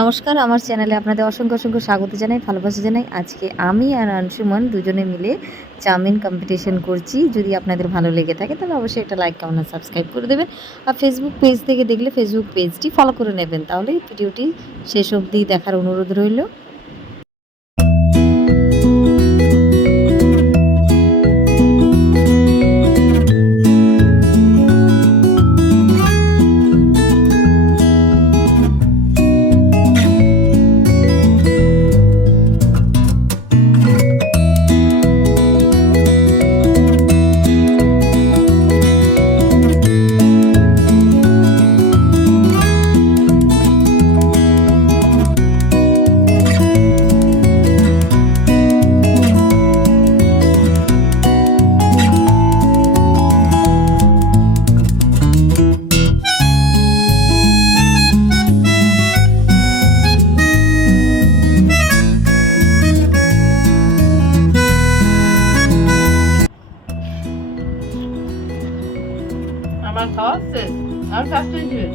নমস্কার, আমার চ্যানেলে আপনাদের অসংখ্য অসংখ্য স্বাগত জানাই, ভালোবাসা জানাই। আজকে আমি আর আনসুমন দুজনে মিলে চাউমিন কম্পিটিশন করছি। যদি আপনাদের ভালো লেগে থাকে তাহলে অবশ্যই একটা লাইক, কমেন্ট আর সাবস্ক্রাইব করে দেবেন। আর ফেসবুক পেজ থেকে দেখলে ফেসবুক পেজটি ফলো করে নেবেন, তাহলে ভিডিওটি শেষ অবধি দেখার অনুরোধ রইল। আমার খাওয়া শেষ। আর কাজটা দিবে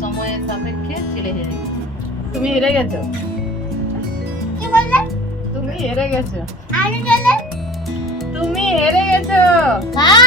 সময়ের সাপেক্ষে ছেলে হেরে গেছে। তুমি হেরে গেছো। কি বললে? তুমি হেরে গেছো। আমি বললে তুমি হেরে গেছো। হ্যাঁ